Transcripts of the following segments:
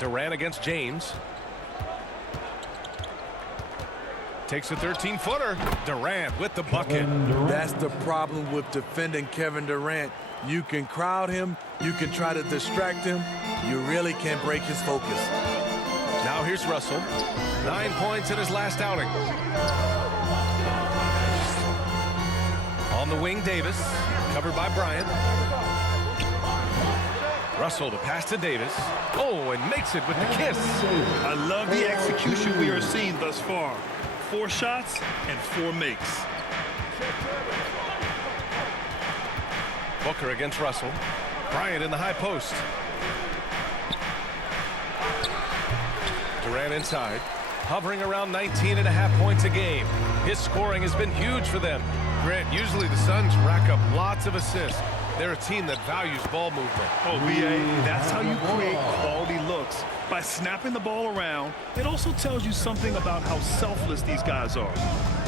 Durant against James. Takes a 13-footer. Durant with the bucket. That's the problem with defending Kevin Durant. You can crowd him. You can try to distract him. You really can't break his focus. Now here's Russell. 9 points in his last outing. On the wing, Davis. Covered by Bryant. Russell to pass to Davis. Oh, and makes it with the kiss. I love the execution we are seeing thus far. 4 shots and 4 makes. Booker against Russell. Bryant in the high post. Durant inside. Hovering around 19.5 points a game. His scoring has been huge for them. Grant, usually the Suns rack up lots of assists. They're a team that values ball movement. Oh, B.A., that's how you create quality looks. By snapping the ball around, it also tells you something about how selfless these guys are.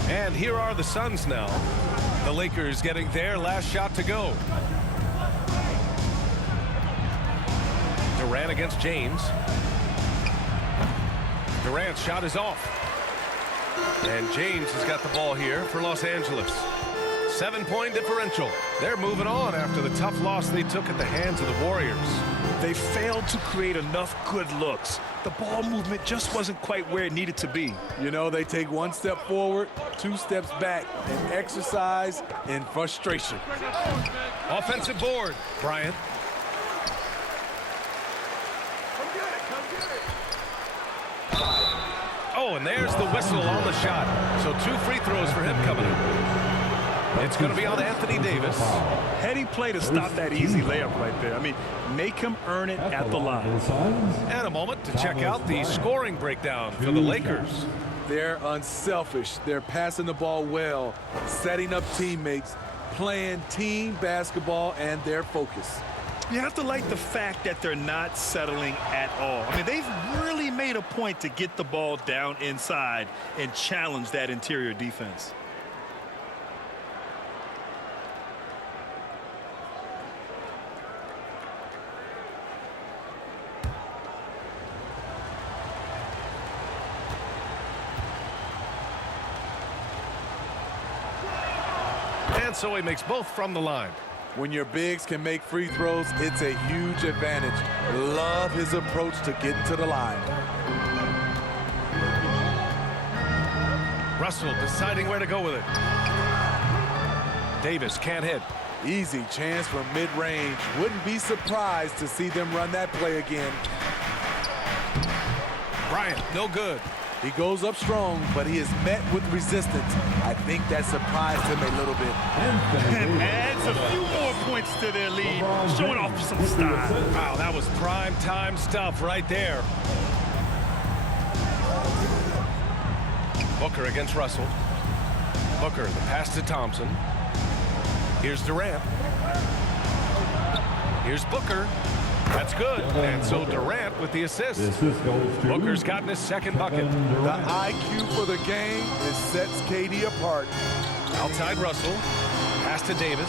And here are the Suns now. The Lakers getting their last shot to go. Durant against James. Durant's shot is off. And James has got the ball here for Los Angeles. 7-point differential. They're moving on after the tough loss they took at the hands of the Warriors. They failed to create enough good looks. The ball movement just wasn't quite where it needed to be. You know, they take 1 step forward, 2 steps back, and exercise in frustration. Offensive board, Bryant. Oh, and there's the whistle on the shot. So 2 free throws for him coming up. It's going to be on Anthony Davis. Heady play to stop that easy layup right there. I mean, make him earn it at the line. And a moment to check out the scoring breakdown for the Lakers. They're unselfish. They're passing the ball well, setting up teammates, playing team basketball, and their focus. You have to like the fact that they're not settling at all. I mean, they've really made a point to get the ball down inside and challenge that interior defense. And so he makes both from the line. When your bigs can make free throws, it's a huge advantage. Love his approach to getting to the line. Russell deciding where to go with it. Davis can't hit. Easy chance from mid-range. Wouldn't be surprised to see them run that play again. Bryant, no good. He goes up strong, but he is met with resistance. I think that surprised him a little bit. And adds a few more points to their lead, showing off some style. Wow, that was prime time stuff right there. Booker against Russell. Booker, the pass to Thompson. Here's Durant. Here's Booker. That's good. And so Durant with the assist. Booker's gotten his second bucket. The IQ for the game is sets KD apart. Outside Russell. Pass to Davis.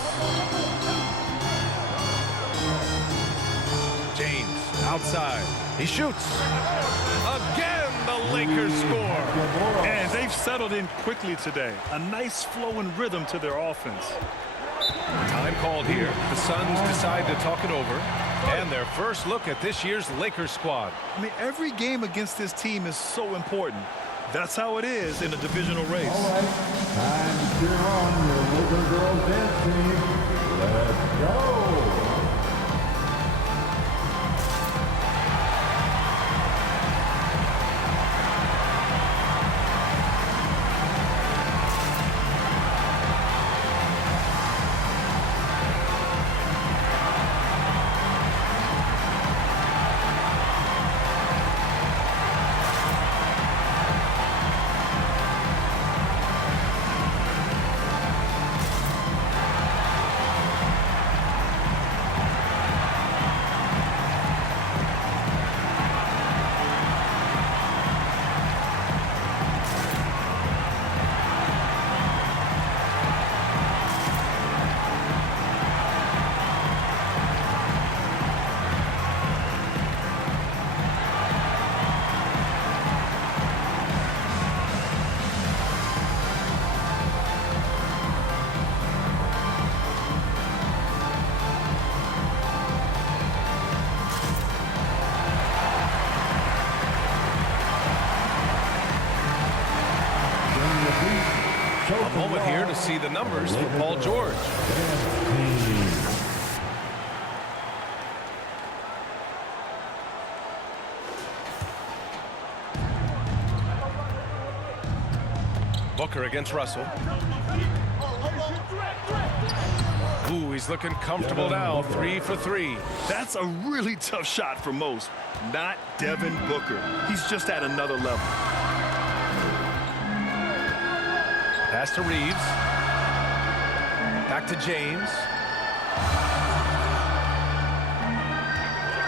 James outside. He shoots. Again, the Lakers score. And they've settled in quickly today. A nice flow and rhythm to their offense. Time called here. The Suns decide to talk it over. And their first look at this year's Lakers squad. I mean, every game against this team is so important. That's how it is in a divisional race. All right, time to cheer on your Laker girls dance team. Let's go. moment here to see the numbers for Paul George. Booker against Russell. Ooh, he's looking comfortable now. 3 for 3. That's a really tough shot for most. Not Devin Booker. He's just at another level. Pass to Reeves. Back to James.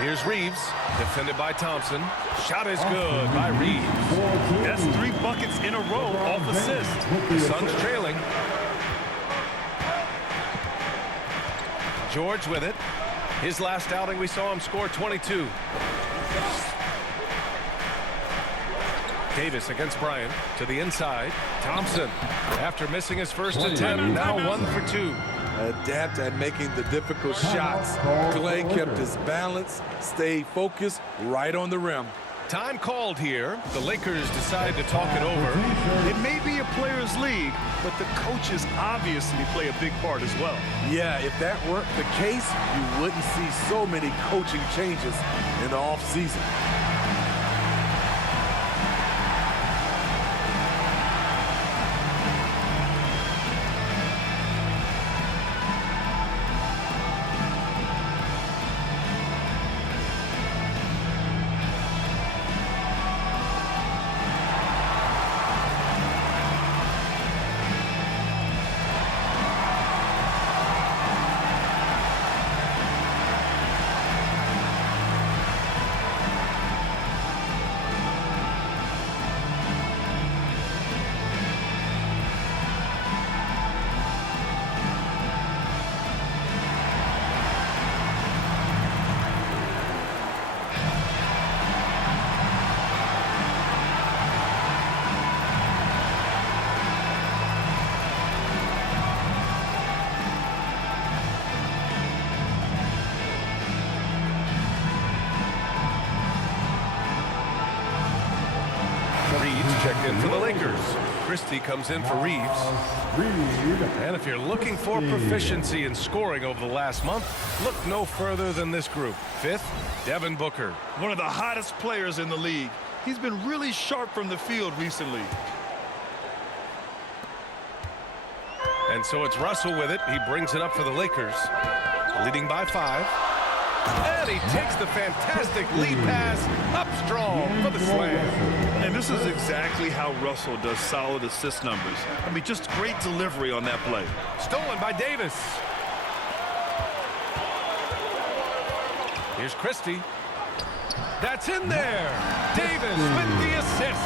Here's Reeves, defended by Thompson. Shot is good by Reeves. That's 3 buckets in a row off assist. The Suns trailing. George with it. His last outing, we saw him score 22. Davis against Bryant to the inside. Thompson, after missing his first attempt, now 1 for 2. Adapt at making the difficult shots. Clay kept his balance, stayed focused right on the rim. Time called here. The Lakers decide to talk it over. It may be a players' league, but the coaches obviously play a big part as well. Yeah, if that weren't the case, you wouldn't see so many coaching changes in the offseason. Checked in for the Lakers. Christie comes in for Reeves. And if you're looking for proficiency in scoring over the last month, look no further than this group. 5th, Devin Booker. One of the hottest players in the league. He's been really sharp from the field recently. And so it's Russell with it. He brings it up for the Lakers. Leading by 5. And he takes the fantastic lead pass up strong for the slam. And this is exactly how Russell does solid assist numbers. I mean, just great delivery on that play. Stolen by Davis. Here's Christie. That's in there. Davis with the assist.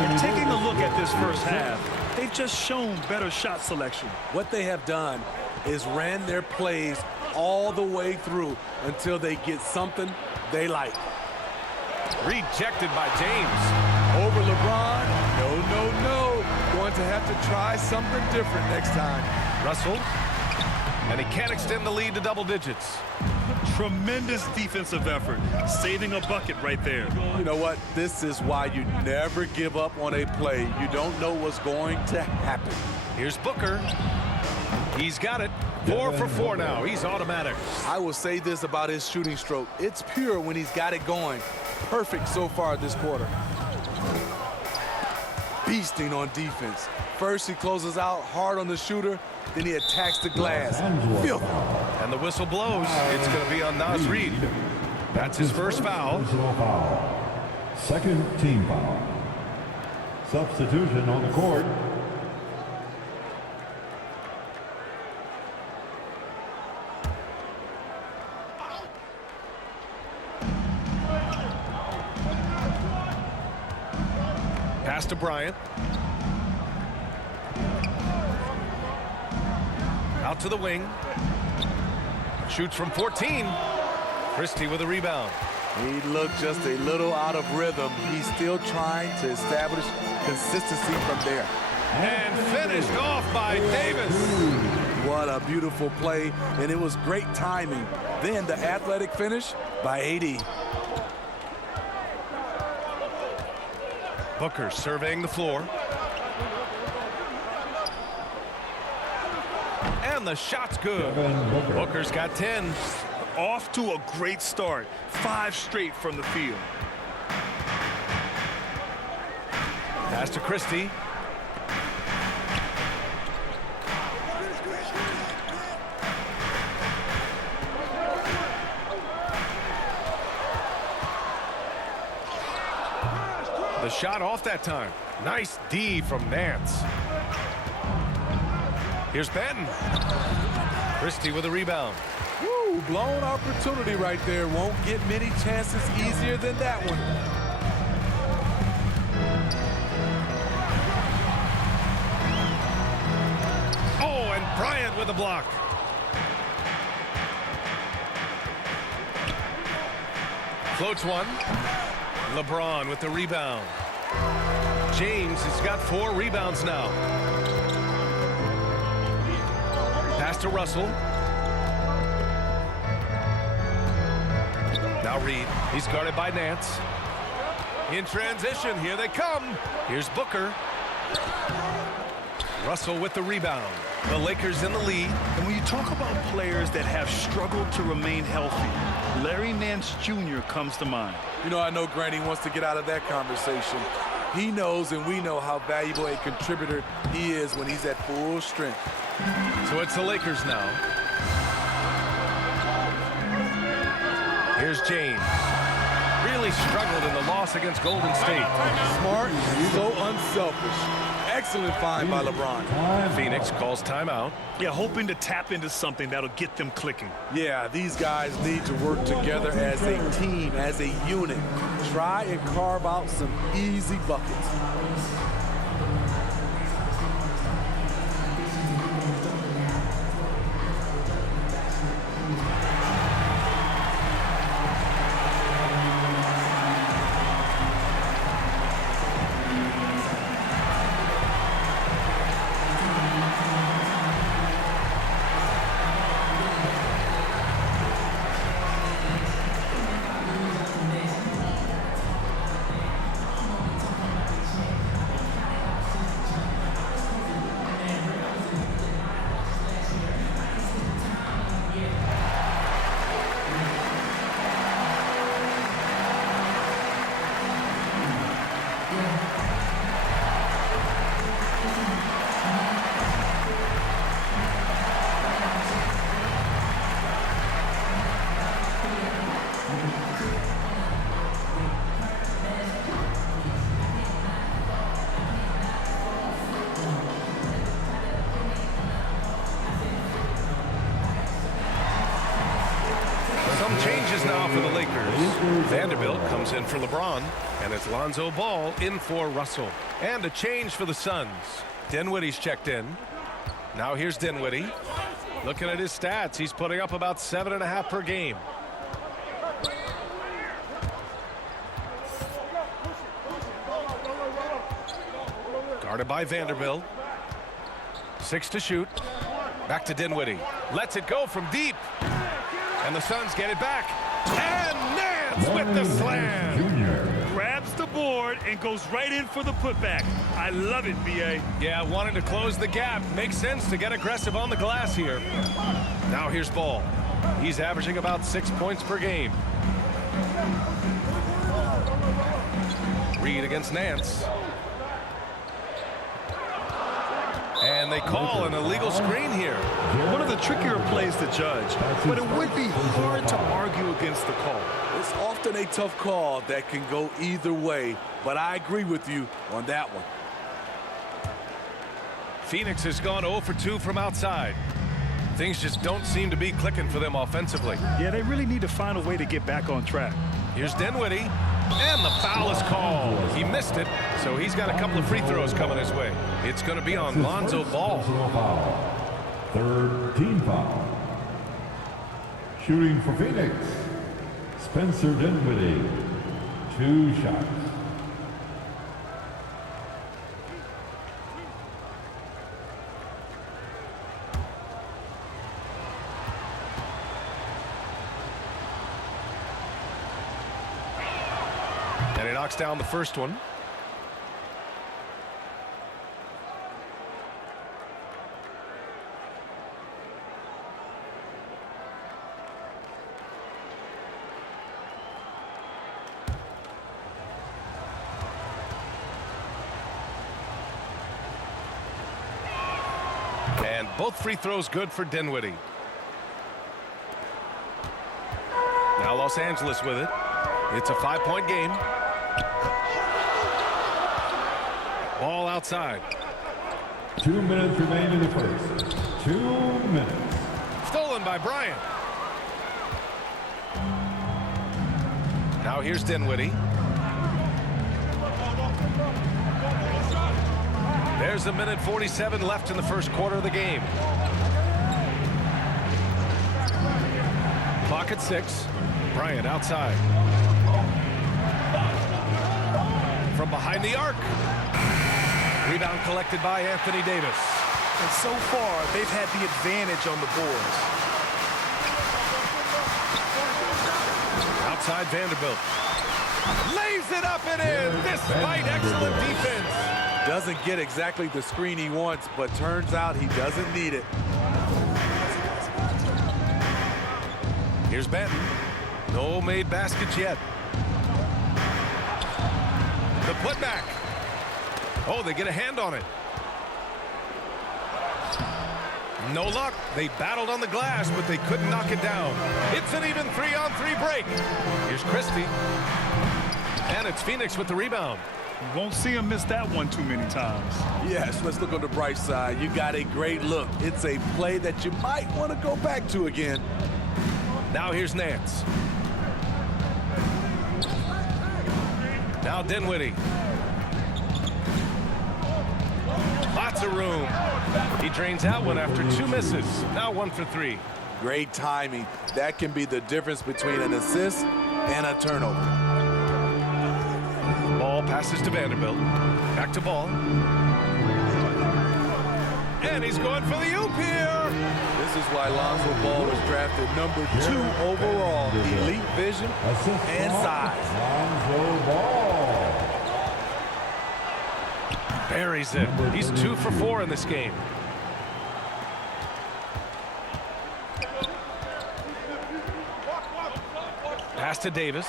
And taking a look at this first half, they've just shown better shot selection. What they have done is ran their plays all the way through until they get something they like. Rejected by James. Over LeBron, no. Going to have to try something different next time. Russell, and he can't extend the lead to double digits. Tremendous defensive effort, saving a bucket right there. You know what? This is why you never give up on a play. You don't know what's going to happen. Here's Booker. He's got it. 4 for 4 now. He's automatic. I will say this about his shooting stroke. It's pure when he's got it going. Perfect so far this quarter. Beasting on defense. First he closes out hard on the shooter, then he attacks the glass. Filthy. And the whistle blows. It's going to be on Naz Reid. That's his first foul. Second team foul. Substitution on the court. Pass to Bryant. Out to the wing. Shoots from 14. Christie with a rebound. He looked just a little out of rhythm. He's still trying to establish consistency from there. And finished off by Davis. What a beautiful play, and it was great timing. Then the athletic finish by AD. Booker surveying the floor. And the shot's good. Booker's got 10. Off to a great start. 5 straight from the field. Pass to Christie. The shot off that time. Nice D from Nance. Here's Benton. Christie with a rebound. Woo, blown opportunity right there. Won't get many chances easier than that one. Oh, and Bryant with a block. Floats one. LeBron with the rebound. James has got 4 rebounds now. Pass to Russell. Now Reed. He's guarded by Nance. In transition, here they come. Here's Booker. Russell with the rebound. The Lakers in the lead. And when you talk about players that have struggled to remain healthy, Larry Nance Jr. comes to mind. You know, I know Granny wants to get out of that conversation. He knows and we know how valuable a contributor he is when he's at full strength. So it's the Lakers now. Here's James. Really struggled in the loss against Golden State. Smart, so unselfish. Excellent find by LeBron. Phoenix calls timeout. Yeah, hoping to tap into something that'll get them clicking. Yeah, these guys need to work together as a team, as a unit. Try and carve out some easy buckets. Some changes now for the Lakers. Vanderbilt comes in for LeBron, and it's Lonzo Ball in for Russell. And a change for the Suns. Dinwiddie's checked in. Now here's Dinwiddie. Looking at his stats, he's putting up about 7.5 per game. Guarded by Vanderbilt. 6 to shoot. Back to Dinwiddie. Lets it go from deep. And the Suns get it back. And Nance with the slam. Grabs the board and goes right in for the putback. I love it, B.A. Yeah, wanting to close the gap. Makes sense to get aggressive on the glass here. Now here's Ball. He's averaging about 6 points per game. Reed against Nance. And they call an illegal screen here. One of the trickier plays to judge, but it would be hard to argue against the call. It's often a tough call that can go either way, but I agree with you on that one. Phoenix has gone 0 for 2 from outside. Things just don't seem to be clicking for them offensively. Yeah, they really need to find a way to get back on track. Here's Dinwiddie. And the foul is called. He missed it, so he's got a couple of free throws coming his way. It's going to be on Lonzo Ball. Third team foul. Shooting for Phoenix, Spencer Dinwiddie. 2 shots. And he knocks down the first one. Both free throws good for Dinwiddie. Now Los Angeles with it. It's a 5-point game. Ball outside. 2 minutes remain in the first. 2 minutes. Stolen by Bryant. Now here's Dinwiddie. There's a minute 47 left in the first quarter of the game. Clock at 6. Bryant outside. From behind the arc. Rebound collected by Anthony Davis. And so far, they've had the advantage on the boards. Outside Vanderbilt. Lays it up and in, despite excellent defense. Doesn't get exactly the screen he wants, but turns out he doesn't need it. Here's Benton. No made baskets yet. The putback. Oh, they get a hand on it. No luck. They battled on the glass, but they couldn't knock it down. It's an even 3-on-3 break. Here's Christie. And it's Phoenix with the rebound. You won't see him miss that one too many times. Yes, let's look on the bright side. You got a great look. It's a play that you might want to go back to again. Now here's Nance. Now Dinwiddie. Lots of room. He drains out one after 2 misses. Now 1 for 3. Great timing. That can be the difference between an assist and a turnover. Ball passes to Vanderbilt. Back to Ball. And he's going for the oop here. This is why Lonzo Ball was drafted number 2 overall. Elite vision and size. Lonzo Ball. Buries it. He's 2 for 4 in this game. Pass to Davis.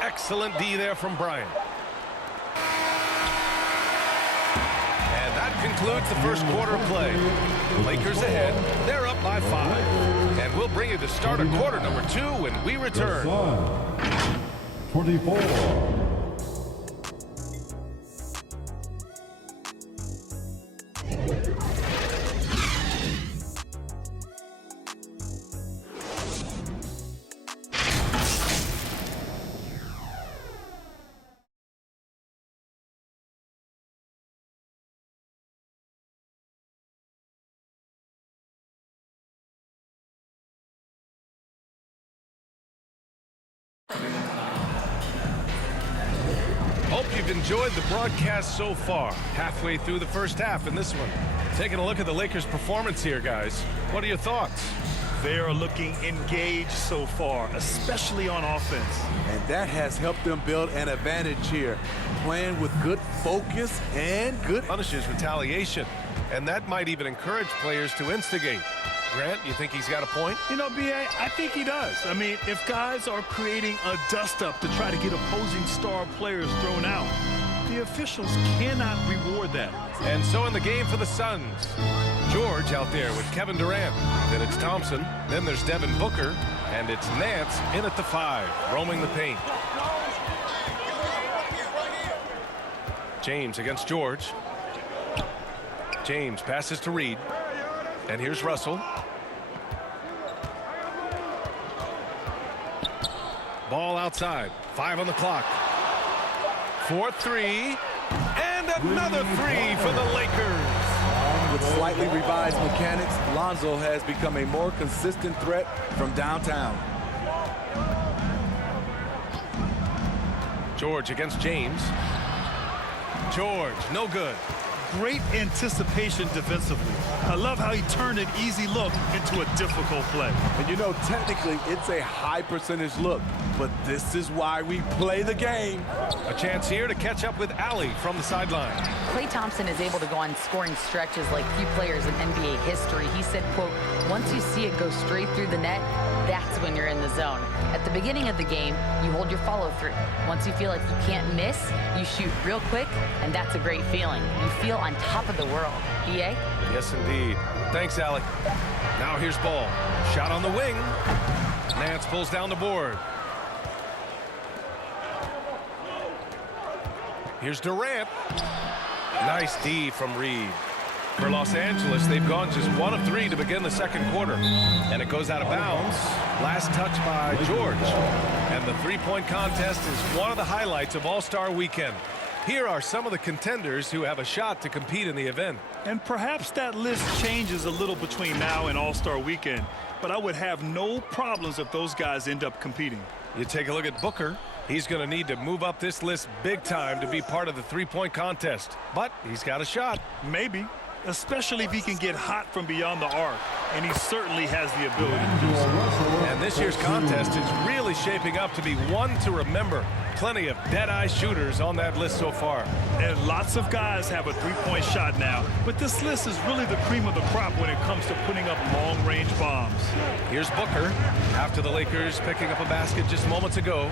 Excellent D there from Bryant. And that concludes the first quarter of play. The Lakers ahead. They're up by 5. And we'll bring you to start of quarter number 2 when we return. 24. Hope you've enjoyed the broadcast so far. Halfway through the first half in this one. Taking a look at the Lakers' performance here, guys. What are your thoughts? They are looking engaged so far, especially on offense. And that has helped them build an advantage here. Playing with good focus and good Punishes retaliation. And that might even encourage players to instigate. Grant, you think he's got a point? You know, B.A., I think he does. I mean, if guys are creating a dust-up to try to get opposing star players thrown out, the officials cannot reward that. And so in the game for the Suns, George out there with Kevin Durant. Then it's Thompson. Then there's Devin Booker. And it's Nance in at the 5, roaming the paint. James against George. James passes to Reed. And here's Russell. Ball outside. 5 on the clock. 4-3. And another 3 for the Lakers. With slightly revised mechanics, Lonzo has become a more consistent threat from downtown. George against James. George, no good. Great anticipation defensively. I love how he turned an easy look into a difficult play. And you know, technically, it's a high percentage look, but this is why we play the game. A chance here to catch up with Allie from the sideline. Klay Thompson is able to go on scoring stretches like few players in NBA history. He said, quote, once you see it go straight through the net, that's when you're in the zone. At the beginning of the game, you hold your follow through. Once you feel like you can't miss, you shoot real quick, and that's a great feeling. You feel on top of the world. EA? Yes, indeed. Thanks, Alec. Now here's ball. Shot on the wing. Nance pulls down the board. Here's Durant. Nice D from Reed. For Los Angeles, they've gone just 1 of 3 to begin the second quarter. And it goes out of bounds. Last touch by George. And the three-point contest is one of the highlights of All-Star Weekend. Here are some of the contenders who have a shot to compete in the event. And perhaps that list changes a little between now and All-Star Weekend, but I would have no problems if those guys end up competing. You take a look at Booker. He's going to need to move up this list big time to be part of the three-point contest. But he's got a shot. Maybe, especially if he can get hot from beyond the arc, and he certainly has the ability to do so. And this year's contest is really shaping up to be one to remember. Plenty of dead-eye shooters on that list so far. And lots of guys have a three-point shot now, but this list is really the cream of the crop when it comes to putting up long-range bombs. Here's Booker after the Lakers picking up a basket just moments ago.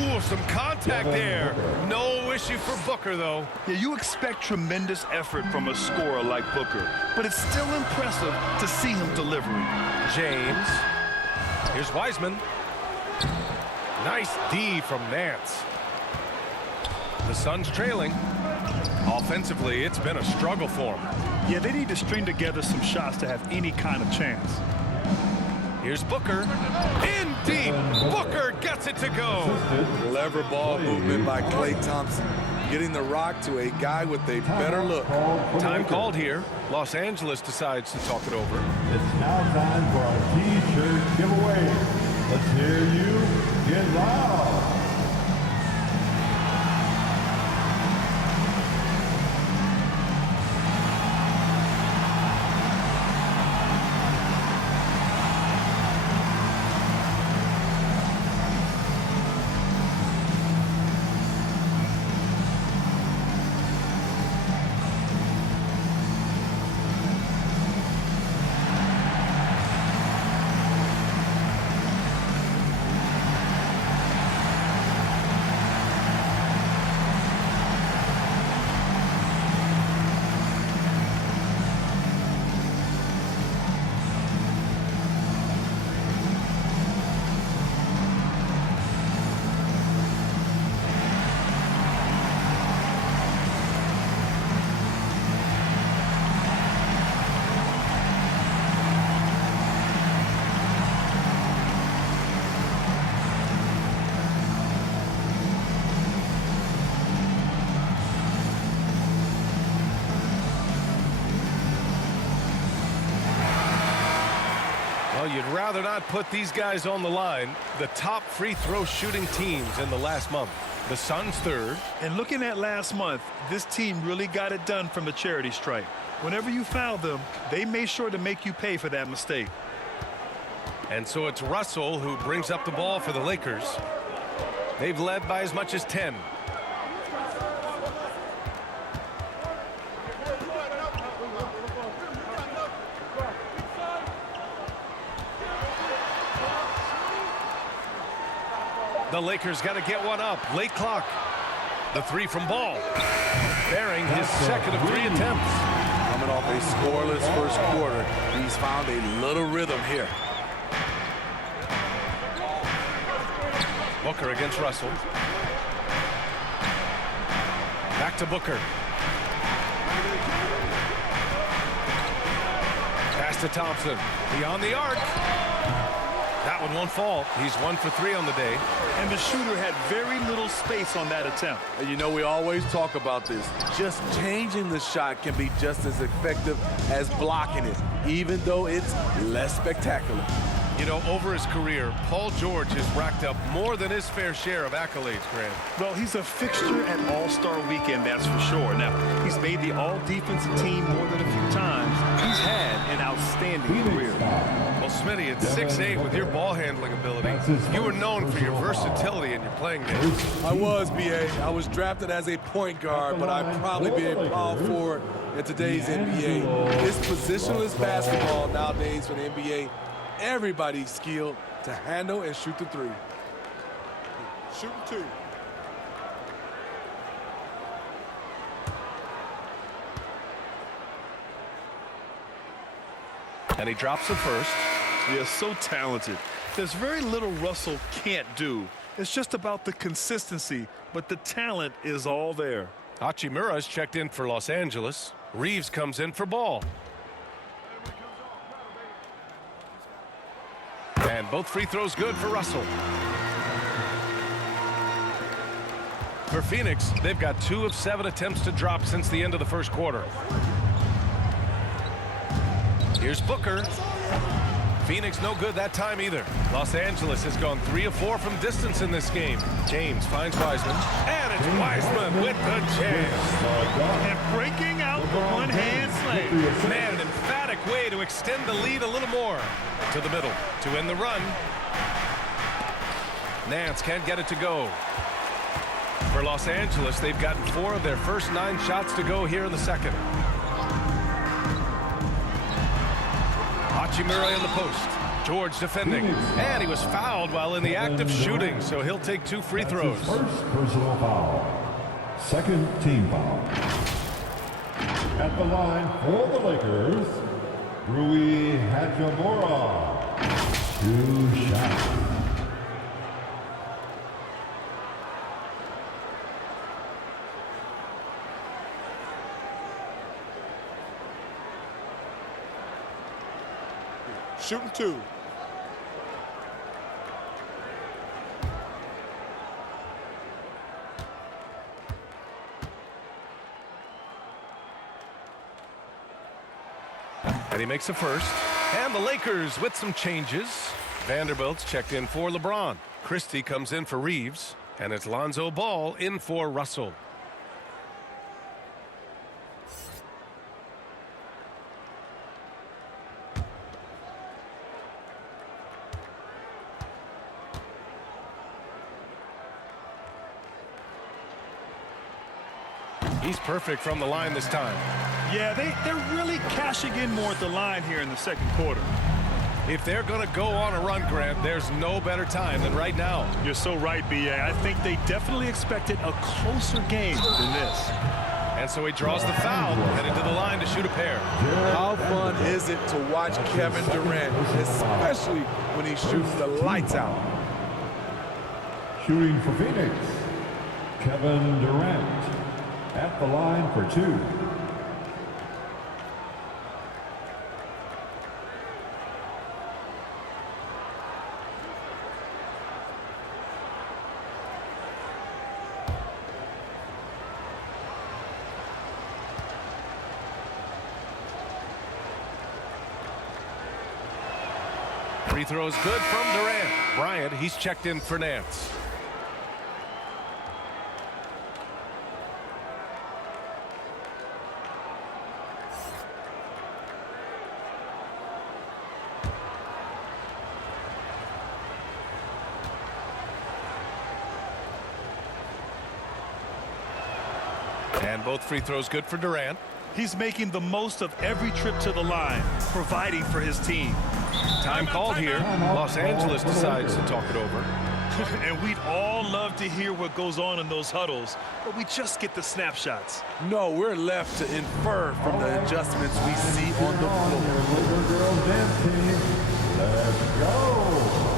Ooh, some contact there. No issue for Booker, though. Yeah, you expect tremendous effort from a scorer like Booker, but it's still impressive to see him delivering. James. Here's Wiseman. Nice D from Nance. The Suns trailing. Offensively, it's been a struggle for them. Yeah, they need to string together some shots to have any kind of chance. Here's Booker. In deep. Booker gets it to go. Clever ball movement by Klay Thompson, getting the rock to a guy with a better look. Time called here. Los Angeles decides to talk it over. It's now time for a T-shirt giveaway. Let's hear you get loud. Well, you'd rather not put these guys on the line. The top free throw shooting teams in the last month. The Suns third. And looking at last month, this team really got it done from the charity stripe. Whenever you foul them, they made sure to make you pay for that mistake. And so it's Russell who brings up the ball for the Lakers. They've led by as much as 10. The Lakers got to get one up. Late clock. The three from Ball. Bearing his second of 3 attempts. Coming off a scoreless first quarter, he's found a little rhythm here. Booker against Russell. Back to Booker. Pass to Thompson. Beyond the arc. That one won't fall. He's 1 for 3 on the day. And the shooter had very little space on that attempt. And you know, we always talk about this. Just changing the shot can be just as effective as blocking it, even though it's less spectacular. You know, over his career, Paul George has racked up more than his fair share of accolades, Grant. Well, he's a fixture at All-Star Weekend, that's for sure. Now, he's made the All-Defensive team more than a few times. He's had an outstanding career. Well, Smitty, at 6'8", with your ball handling ability, you were known for your versatility in your playing days. I was, B.A. I was drafted as a point guard, but I'd probably be a power forward in today's NBA. It's positionless basketball nowadays for the NBA. Everybody's skilled to handle and shoot the three. Shooting two. And he drops the first. Yeah, so talented. There's very little Russell can't do. It's just about the consistency, but the talent is all there. Hachimura is checked in for Los Angeles. Reeves comes in for Ball. And both free throws good for Russell. For Phoenix, they've got 2 of 7 attempts to drop since the end of the first quarter. Here's Booker. Phoenix no good that time either. Los Angeles has gone 3 of 4 from distance in this game. James finds Wiseman. And it's Wiseman with the jam. And breaking out the one-hand slam. Man, an emphatic way to extend the lead a little more. To the middle to end the run. Nance can't get it to go. For Los Angeles, they've gotten 4 of their first 9 shots to go here in the second. Hachimura in the post. George defending. And he was fouled while in the act of shooting, so he'll take 2 free throws. First personal foul. Second team foul. At the line for the Lakers, Rui Hachimura. 2 shots. Shooting 2. And he makes a first. And the Lakers with some changes. Vanderbilt's checked in for LeBron. Christie comes in for Reeves. And it's Lonzo Ball in for Russell. He's perfect from the line this time. Yeah, they're really cashing in more at the line here in the second quarter. If they're going to go on a run, Grant, there's no better time than right now. You're so right, B.A. I think they definitely expected a closer game than this. And so he draws the foul, headed to the line to shoot a pair. How fun is it to watch Kevin Durant, especially when he shoots the lights out? Shooting for Phoenix, Kevin Durant. At the line for 2. Free throws good from Durant. Bryant, he's checked in for Nance. And both free throws good for Durant. He's making the most of every trip to the line, providing for his team. Time called here. Los Angeles decides to talk it over. And we'd all love to hear what goes on in those huddles, but we just get the snapshots. No, we're left to infer from the adjustments we see on the floor. Laker girls dance team. Let's go.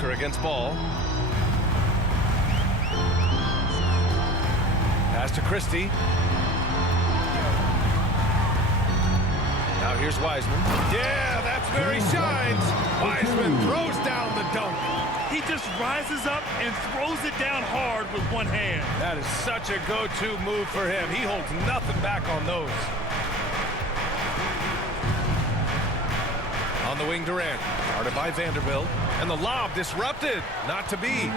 Booker against Ball. Pass to Christie. Now here's Wiseman. Yeah, that's where he shines. Wiseman throws down the dunk. He just rises up and throws it down hard with one hand. That is such a go-to move for him. He holds nothing back on those. On the wing, Durant. Guarded by Vanderbilt. And the lob disrupted. Not to be.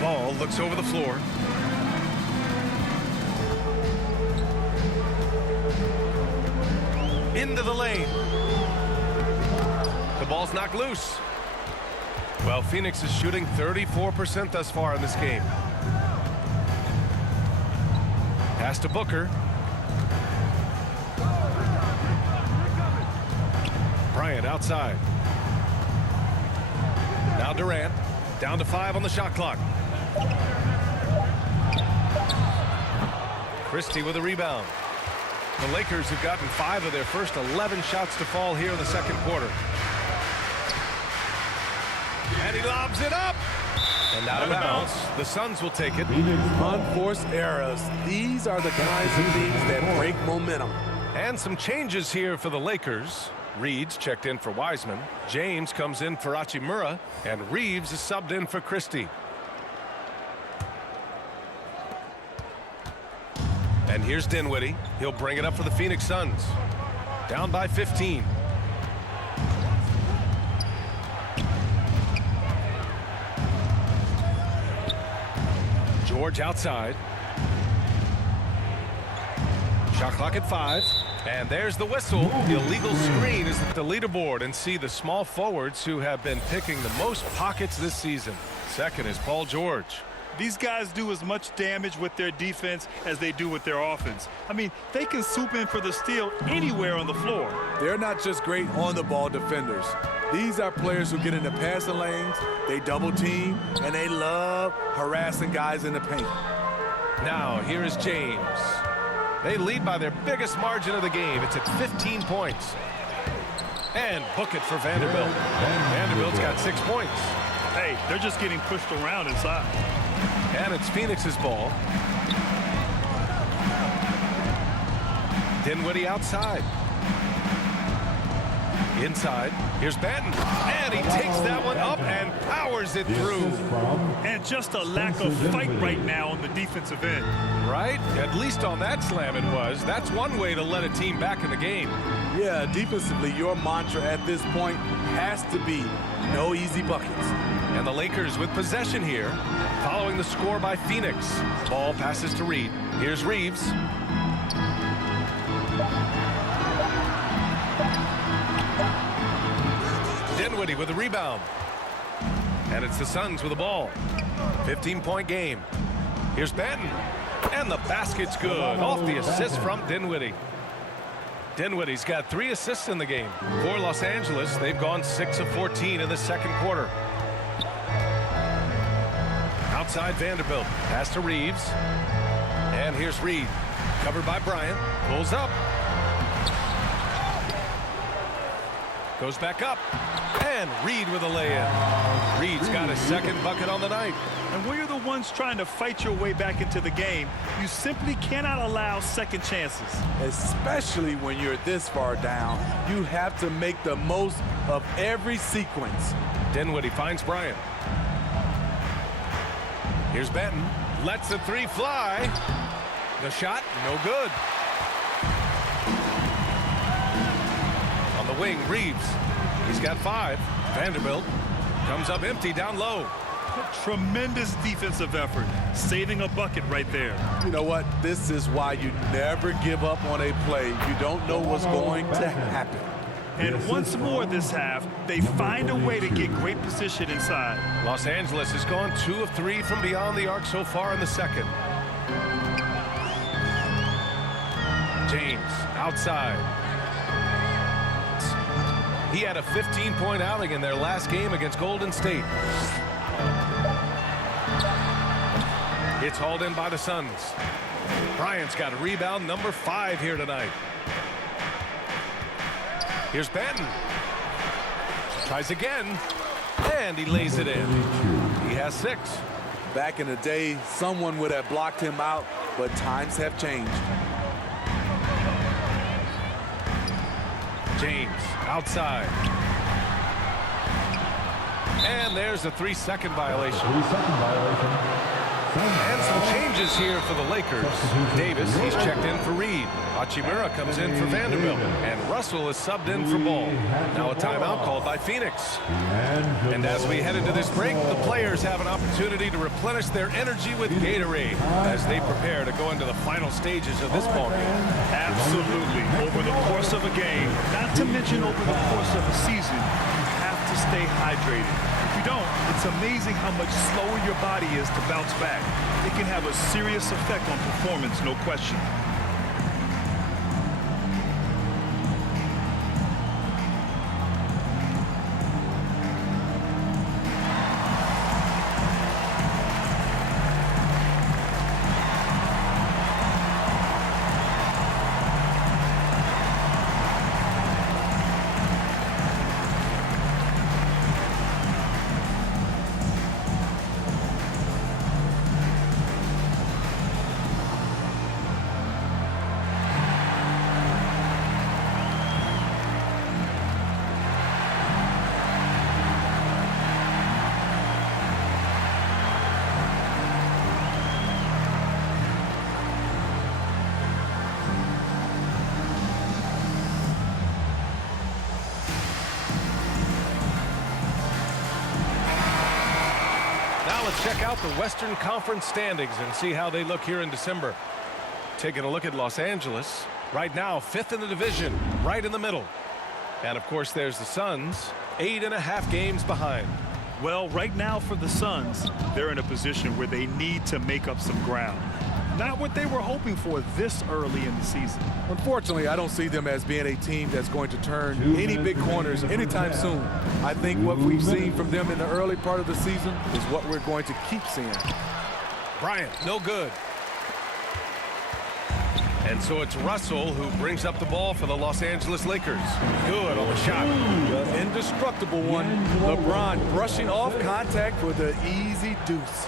Ball looks over the floor. Into the lane. The ball's knocked loose. Well, Phoenix is shooting 34% thus far in this game. Pass to Booker. Bryant outside. Now Durant. Down to 5 on the shot clock. Christie with a rebound. The Lakers have gotten 5 of their first 11 shots to fall here in the second quarter. And he lobs it up. And out of bounds. The Suns will take it. Unforced errors. These are the kinds of things that break momentum. And some changes here for the Lakers. Reed's checked in for Wiseman. James comes in for Hachimura. And Reeves is subbed in for Christie. And here's Dinwiddie. He'll bring it up for the Phoenix Suns. Down by 15. George outside. Shot clock at 5. And there's the whistle. Illegal screen is the leaderboard, and see the small forwards who have been picking the most pockets this season. Second is Paul George. These guys do as much damage with their defense as they do with their offense. I mean, they can swoop in for the steal anywhere on the floor. They're not just great on-the-ball defenders. These are players who get in the passing lanes, they double team, and they love harassing guys in the paint. Now, here is James. They lead by their biggest margin of the game. It's at 15 points. And book it for Vanderbilt. Vanderbilt's got 6 points. Hey, they're just getting pushed around inside. And it's Phoenix's ball. Dinwiddie outside. Inside. Here's Banton. And he takes that one up and powers it through. And just a lack of fight right now on the defensive end. Right? At least on that slam it was. That's one way to let a team back in the game. Yeah, defensively, your mantra at this point has to be no easy buckets. And the Lakers with possession here, following the score by Phoenix. Ball passes to Reed. Here's Reeves. Dinwiddie with the rebound. And it's the Suns with the ball. 15-point game. Here's Banton. And the basket's good. Off the assist from Dinwiddie. Dinwiddie's got 3 assists in the game. For Los Angeles, they've gone 6 of 14 in the second quarter. Outside Vanderbilt. Pass to Reeves. And here's Reed. Covered by Bryant. Pulls up. Goes back up. And Reed with a lay-in. Reed's got his second bucket on the night. And when you're the ones trying to fight your way back into the game, you simply cannot allow second chances. Especially when you're this far down, you have to make the most of every sequence. Dinwiddie finds Bryant. Here's Banton. Lets the 3 fly. The shot, no good. On the wing, Reeves. He's got 5. Vanderbilt comes up empty down low. Tremendous defensive effort, saving a bucket right there. You know what? This is why you never give up on a play. You don't know what's going to happen. And once more this half, they find a way to get great position inside. Los Angeles has gone 2 of 3 from beyond the arc so far in the second. James outside. He had a 15-point outing in their last game against Golden State. It's hauled in by the Suns. Bryant's got a rebound number 5 here tonight. Here's Banton. Tries again, and he lays it in. He has 6. Back in the day, someone would have blocked him out, but times have changed. James outside. And there's a 3-second violation. 3-second violation. And some changes here for the Lakers. Davis, he's checked in for Reed. Hachimura comes in for Vanderbilt. And Russell is subbed in for Ball. Now a timeout called by Phoenix. And as we head into this break, the players have an opportunity to replenish their energy with Gatorade as they prepare to go into the final stages of this ballgame. Absolutely. Over the course of a game, not to mention over the course of a season, you have to stay hydrated. If you don't, it's amazing how much slower your body is to bounce back. It can have a serious effect on performance, no question. Let's check out the Western Conference standings and see how they look here in December. Taking a look at Los Angeles. Right now, 5th in the division, right in the middle. And, of course, there's the Suns, 8.5 games behind. Well, right now for the Suns, they're in a position where they need to make up some ground. Not what they were hoping for this early in the season. Unfortunately, I don't see them as being a team that's going to turn any big corners anytime soon. I think what we've seen from them in the early part of the season is what we're going to keep seeing. Bryant, no good. And so it's Russell who brings up the ball for the Los Angeles Lakers. Good on the shot. The indestructible one. LeBron brushing off contact for the easy deuce.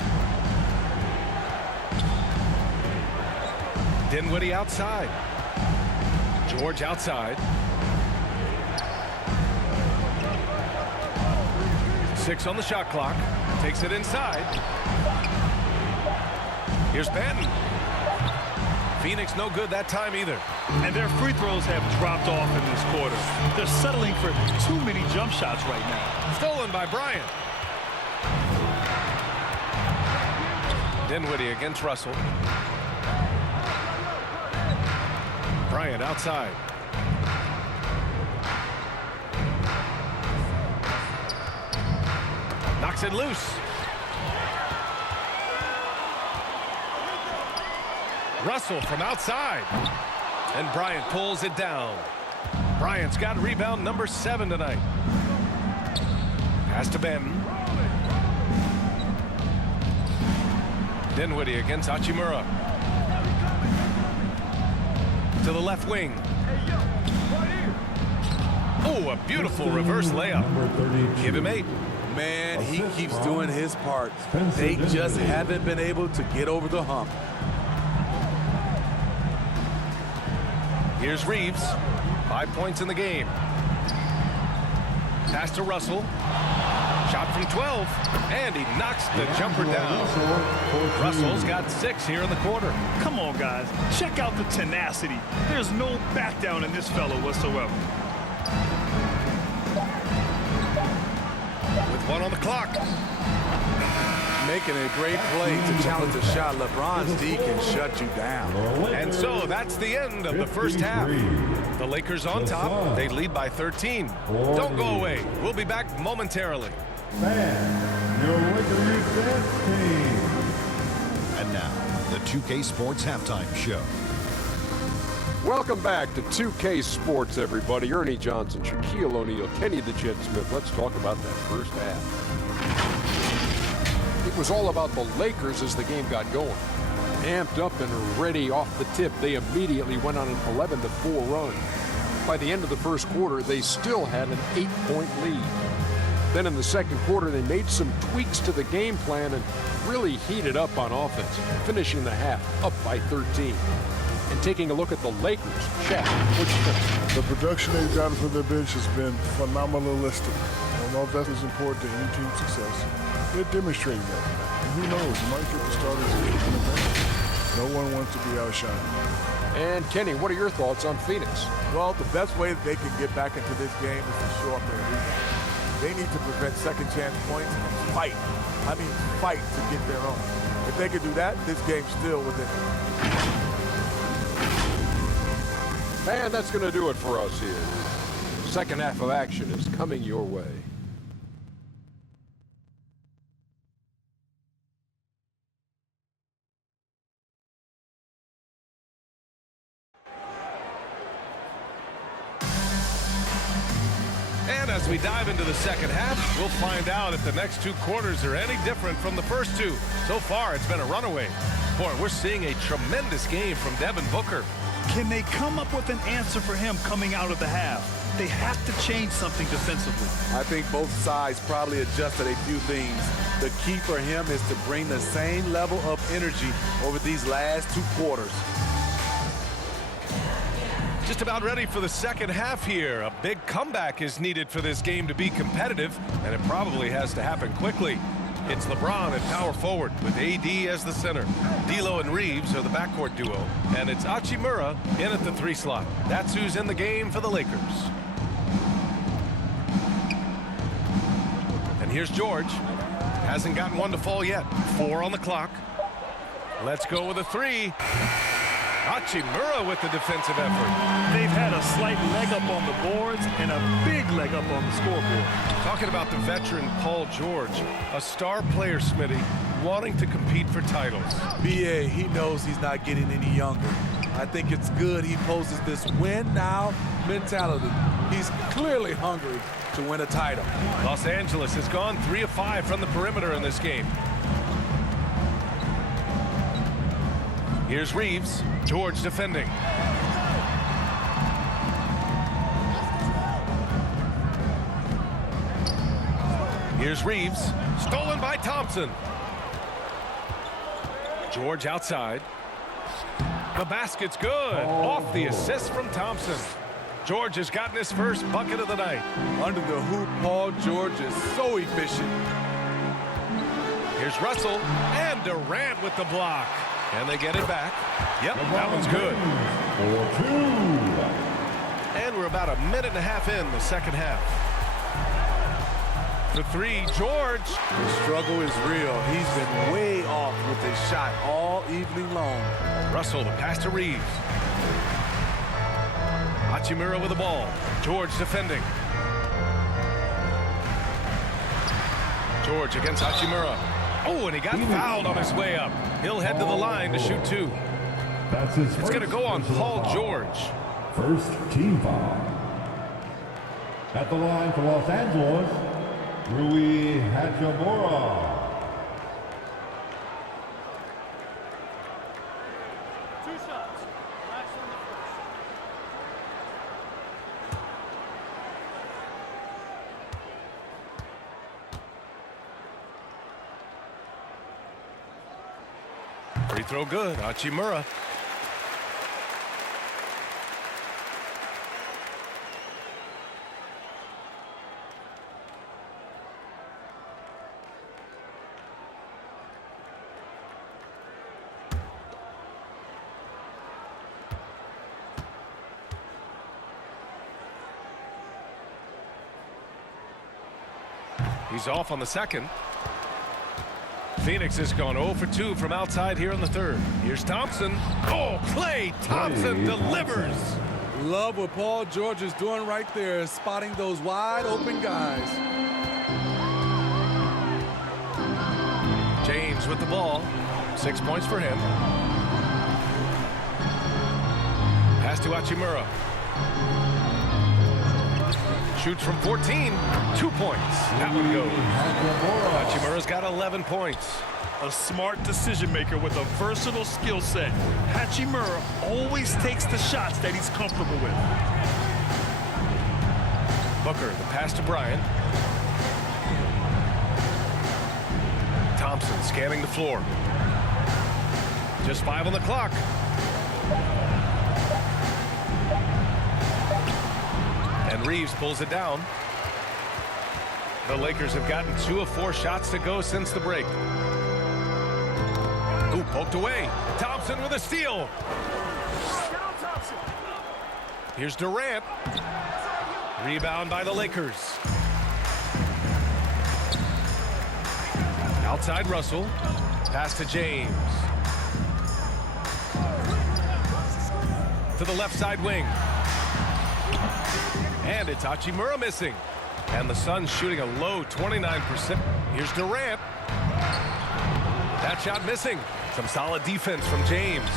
Dinwiddie outside. George outside. 6 on the shot clock. Takes it inside. Here's Banton. Phoenix no good that time either. And their free throws have dropped off in this quarter. They're settling for too many jump shots right now. Stolen by Bryant. Dinwiddie against Russell. Bryant outside. Knocks it loose. Russell from outside. And Bryant pulls it down. Bryant's got rebound number 7 tonight. Pass to Banton. Dinwiddie against Hachimura. To the left wing. Oh, a beautiful reverse layup. Give him 8. Man, he keeps doing his part. They just haven't been able to get over the hump. Here's Reeves. 5 points in the game. Pass to Russell. Shot from 12. And he knocks the jumper down. Russell's got 6 here in the quarter. Come on, guys. Check out the tenacity. There's no back down in this fellow whatsoever. With 1 on the clock. Making a great play to challenge a shot. LeBron's D can shut you down. And so that's the end of the first half. The Lakers on top. They lead by 13. Don't go away. We'll be back momentarily. Fan, your Lakers dance team. And now, the 2K Sports Halftime Show. Welcome back to 2K Sports, everybody. Ernie Johnson, Shaquille O'Neal, Kenny the Jet Smith. Let's talk about that first half. It was all about the Lakers as the game got going. Amped up and ready off the tip, they immediately went on an 11-4 run. By the end of the first quarter, they still had an 8-point lead. Then in the second quarter, they made some tweaks to the game plan and really heated up on offense, finishing the half up by 13. And taking a look at the Lakers, Shaq, what you think? The production they've gotten from their bench has been phenomenalistic. I don't know if that is important to any team's success. They're demonstrating that. And who knows, you might get the starters in the bench. No one wants to be outshined. And Kenny, what are your thoughts on Phoenix? Well, the best way that they can get back into this game is to show up their rebound. They need to prevent second chance points and fight. I mean, fight to get their own. If they could do that, this game's still within them. And that's going to do it for us here. Second half of action is coming your way. And as we dive into the second half, we'll find out if the next two quarters are any different from the first two. So far, it's been a runaway. Boy, we're seeing a tremendous game from Devin Booker. Can they come up with an answer for him coming out of the half? They have to change something defensively. I think both sides probably adjusted a few things. The key for him is to bring the same level of energy over these last two quarters. Just about ready for the second half here. A big comeback is needed for this game to be competitive, and it probably has to happen quickly. It's LeBron at power forward with AD as the center. D'Lo and Reeves are the backcourt duo, and it's Hachimura in at the 3 slot. That's who's in the game for the Lakers. And here's George. Hasn't gotten one to fall yet. 4 on the clock. Let's go with a 3. Hachimura with the defensive effort. They've had a slight leg up on the boards and a big leg up on the scoreboard. Talking about the veteran Paul George, a star player, Smitty, wanting to compete for titles. BA, he knows he's not getting any younger. I think it's good he poses this win now mentality. He's clearly hungry to win a title. Los Angeles has gone 3 of 5 from the perimeter in this game. Here's Reeves. George defending. Here's Reeves. Stolen by Thompson. George outside. The basket's good. Off the assist from Thompson. George has gotten his first bucket of the night. Under the hoop, Paul George is so efficient. Here's Russell. And Durant with the block. And they get it back. Yep, that one's good. And we're about a minute and a half in the second half. The 3, George. The struggle is real. He's been way off with his shot all evening long. Russell, the pass to Reeves. Hachimura with the ball. George defending. George against Hachimura. Oh, and he got fouled on his way up. He'll head to the line to shoot 2. That's his It's going to go on Paul foul. George. First team foul. At the line for Los Angeles, Rui Hachimura. Free throw good. Hachimura. He's off on the second. Phoenix has gone 0 for 2 from outside here in the third. Here's Thompson. Oh, Klay Thompson delivers. Love what Paul George is doing right there, spotting those wide open guys. James with the ball. 6 points for him. Pass to Hachimura. Shoots from 14. 2 points. That one goes. Hachimura's got 11 points. A smart decision maker with a versatile skill set. Hachimura always takes the shots that he's comfortable with. Booker, the pass to Bryant. Thompson scanning the floor. Just 5 on the clock. And Reeves pulls it down. The Lakers have gotten 2 of 4 shots to go since the break. Ooh, poked away. Thompson with a steal. Here's Durant. Rebound by the Lakers. Outside Russell. Pass to James. To the left side wing. And it's Hachimura missing. And the Suns shooting a low 29%. Here's Durant. That shot missing. Some solid defense from James.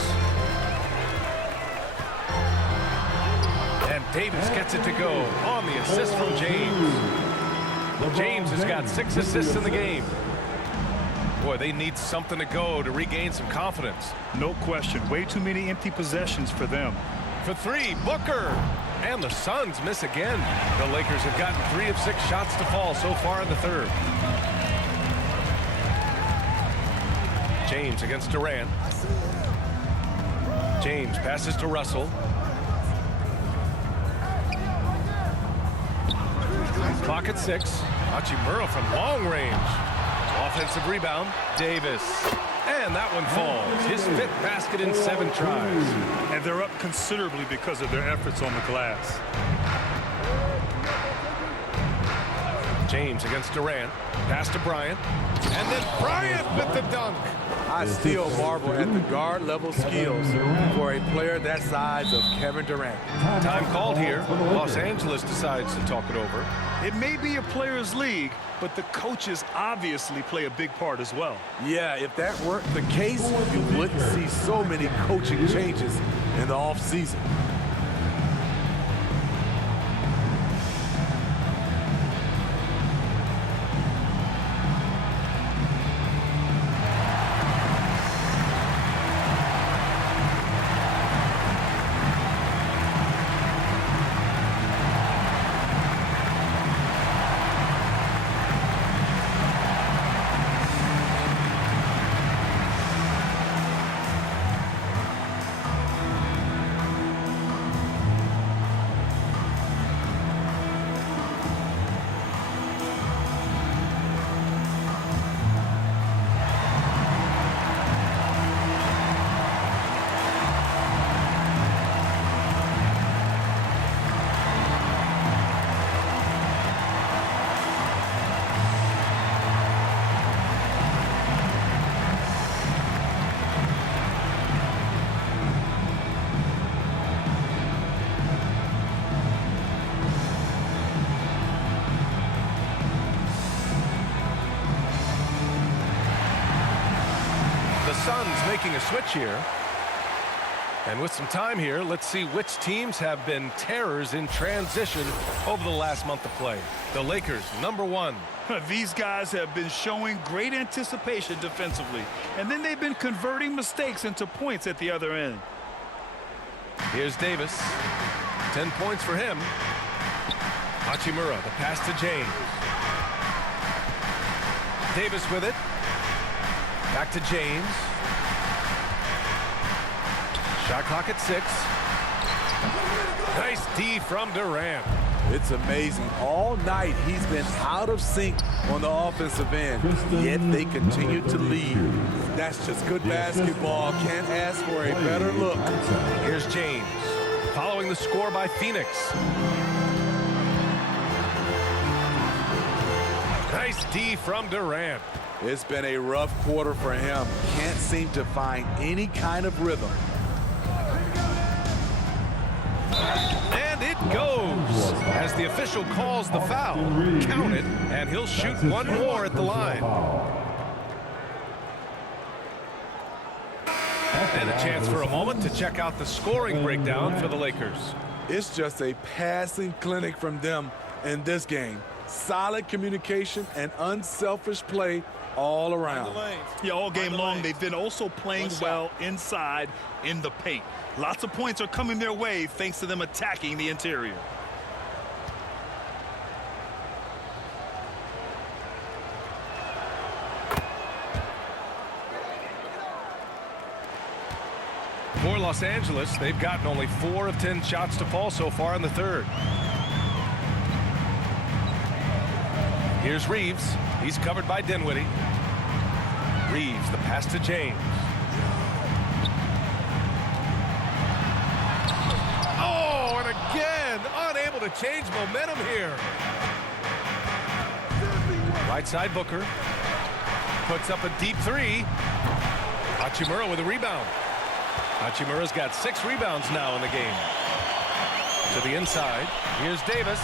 And Davis gets it to go on the assist from James. James has got 6 assists in the game. Boy, they need something to go to regain some confidence. No question. Way too many empty possessions for them. For 3, Booker. And the Suns miss again. The Lakers have gotten 3 of 6 shots to fall so far in the third. James against Durant. James passes to Russell. Clock at 6. Hachimura from long range. Offensive rebound. Davis. And that one falls. His 5th basket in 7 tries. And they're up considerably because of their efforts on the glass. James against Durant. Pass to Bryant. And then Bryant with the dunk. I still marvel at the guard level skills for a player that size of Kevin Durant. Time called here. Los Angeles decides to talk it over. It may be a players' league, but the coaches obviously play a big part as well. Yeah, if that weren't the case, you wouldn't see so many coaching changes in the offseason. Suns making a switch here. And with some time here, let's see which teams have been terrors in transition over the last month of play. The Lakers, number 1. These guys have been showing great anticipation defensively, and then they've been converting mistakes into points at the other end. Here's Davis. 10 points for him. Hachimura, the pass to James. Davis with it. Back to James. Shot clock at 6. Nice D from Durant. It's amazing. All night he's been out of sync on the offensive end, yet they continue to lead. That's just good basketball. Can't ask for a better look. Here's James, following the score by Phoenix. Nice D from Durant. It's been a rough quarter for him. Can't seem to find any kind of rhythm. And it goes as the official calls the foul. Count it, and he'll shoot one more at the line. And a chance for a moment to check out the scoring breakdown for the Lakers. It's just a passing clinic from them in this game. Solid communication and unselfish play all around. Yeah, all game long they've been also playing well inside in the paint. Lots of points are coming their way thanks to them attacking the interior. Los Angeles, they've gotten only 4 of 10 shots to fall so far in the third. Here's Reeves. He's covered by Dinwiddie. Reeves, the pass to James. Oh, and again, unable to change momentum here. Right side, Booker. Puts up a deep three. Hachimura with a rebound. Hachimura's got 6 rebounds now in the game. To the inside. Here's Davis.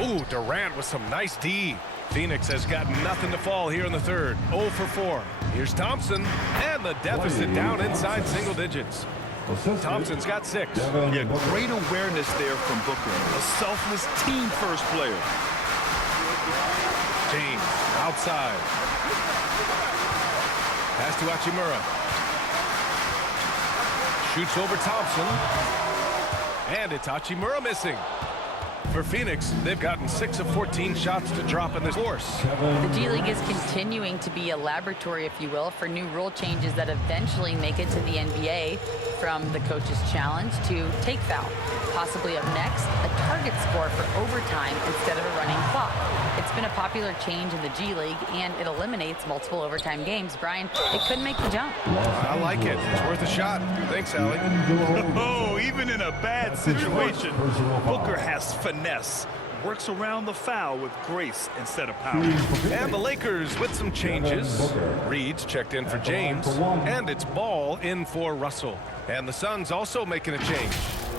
Ooh, Durant with some nice D. Phoenix has got nothing to fall here in the third. 0 for 4. Here's Thompson. And the deficit down inside single digits. Thompson's got 6. Yeah, great awareness there from Booker. A selfless team-first player. James outside. Pass to Hachimura. Shoots over Thompson. And it's Hachimura missing. For Phoenix, they've gotten 6 of 14 shots to drop in this course. The G League is continuing to be a laboratory, if you will, for new rule changes that eventually make it to the NBA, from the coach's challenge to take foul. Possibly up next, a target score for overtime instead of a running clock. It's been a popular change in the G League, and it eliminates multiple overtime games. Brian, it could make the jump. I like it. It's worth a shot. Thanks, Allie. Oh, even in a bad situation, Booker has finesse. Works around the foul with grace instead of power. And the Lakers with some changes. Reed's checked in for James, and it's Ball in for Russell. And the Suns also making a change.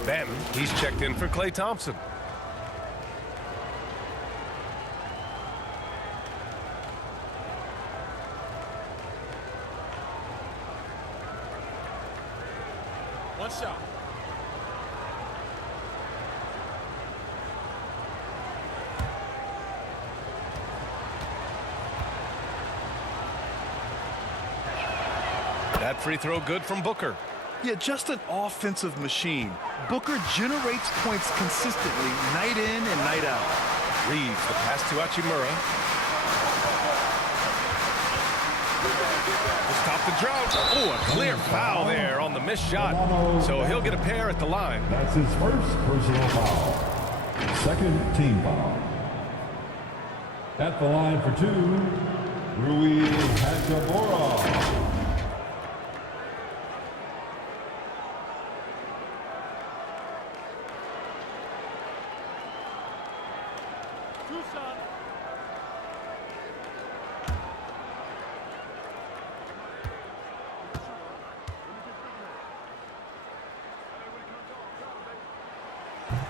Benton, he's checked in for Klay Thompson. One shot. That free throw good from Booker. Yeah, just an offensive machine. Booker generates points consistently, night in and night out. Reeves, the pass to Hachimura. To stop the drought. Oh, a clear foul there on the missed shot. So he'll get a pair at the line. That's his first personal foul. Second team foul. At the line for 2, Rui Hachimura.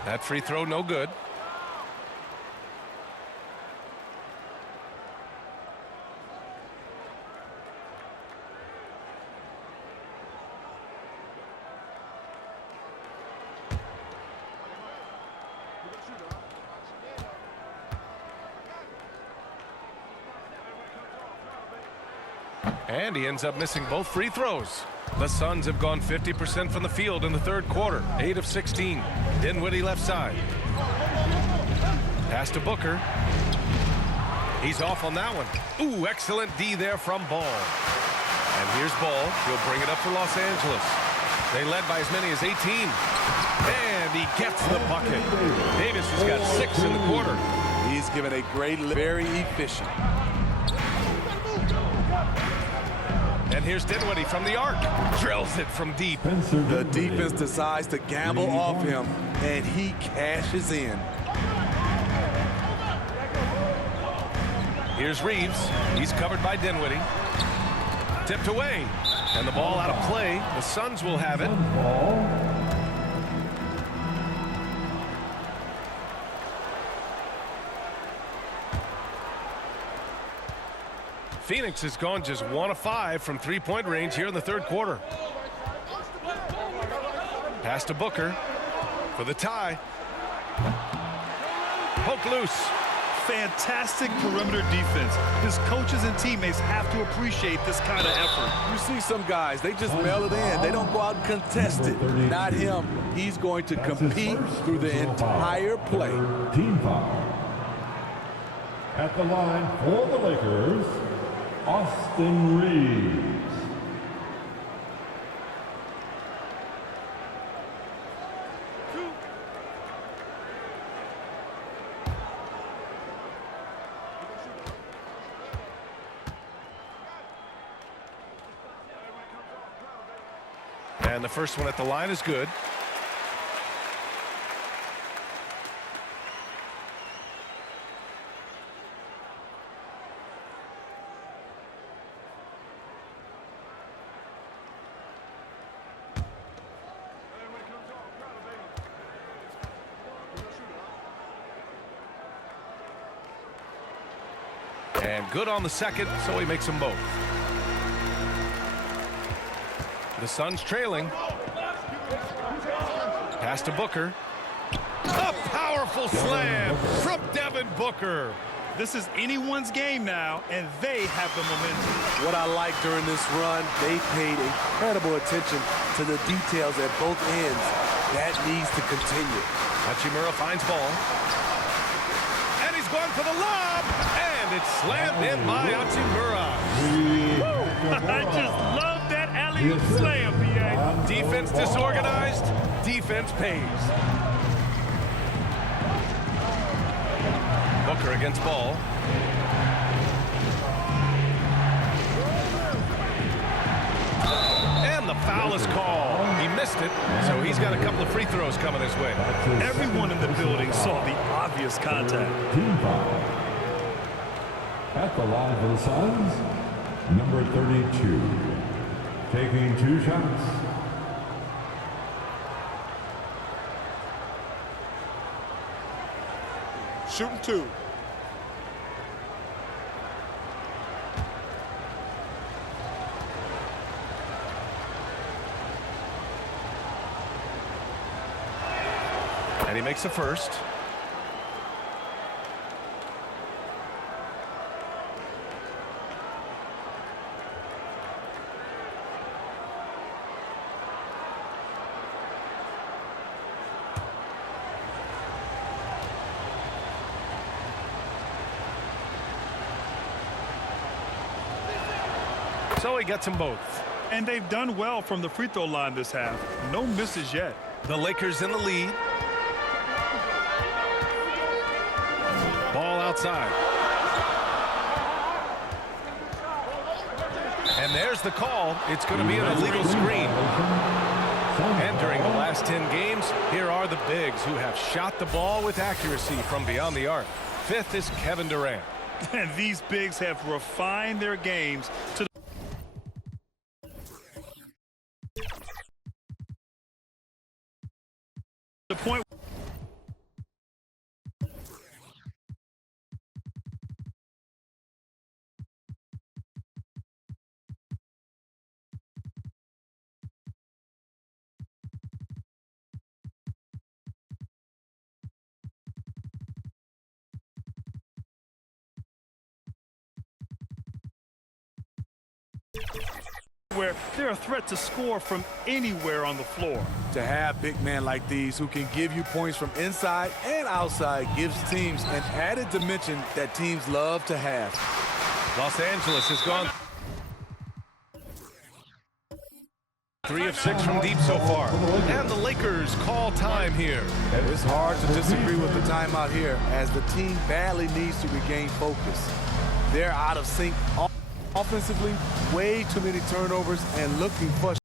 That free throw no good. And he ends up missing both free throws. The Suns have gone 50% from the field in the third quarter, 8 of 16. Dinwiddie left side. Pass to Booker. He's off on that one. Ooh, excellent D there from Ball. And here's Ball. He'll bring it up for Los Angeles. They led by as many as 18. And he gets the bucket. Davis has got 6 in the quarter. He's given a great, very efficient. And here's Dinwiddie from the arc. Drills it from deep. The defense decides to gamble off him, and he cashes in. Here's Reeves. He's covered by Dinwiddie. Tipped away. And the ball out of play. The Suns will have it. Phoenix has gone just 1 of 5 from three-point range here in the third quarter. Pass to Booker for the tie. Poke loose. Fantastic perimeter defense. His coaches and teammates have to appreciate this kind of effort. You see some guys, they just mail it in. They don't go out and contest it. Not him. He's going to compete through the entire play. Team foul. At the line for the Lakers, Austin Reeves. And the first one at the line is good. And good on the second, so he makes them both. The Suns trailing. Pass to Booker. A powerful slam from Devin Booker. This is anyone's game now, and they have the momentum. What I like during this run, they paid incredible attention to the details at both ends. That needs to continue. Hachimura finds ball. And he's going for the lob. And it's slammed in by Hachimura. I just love that alley-oop slam, PA. Defense disorganized. Defense pays. Booker against ball. And the foul is called. He missed it, so he's got a couple of free throws coming his way. Everyone in the building saw the obvious contact. Team foul. At the line for the Suns, number 32. Taking 2 shots. Shooting 2. And he makes the first. So he gets them both. And they've done well from the free throw line this half. No misses yet. The Lakers in the lead. Ball outside. And there's the call. It's going to be an illegal screen. And during the last 10 games, here are the bigs who have shot the ball with accuracy from beyond the arc. Fifth is Kevin Durant. And these bigs have refined their games to the point where they're a threat to score from anywhere on the floor. To have big men like these who can give you points from inside and outside gives teams an added dimension that teams love to have. Los Angeles has gone 3 of 6 from deep so far. And the Lakers call time here. It's hard to disagree with the timeout here as the team badly needs to regain focus. They're out of sync offensively, way too many turnovers and looking frustrated.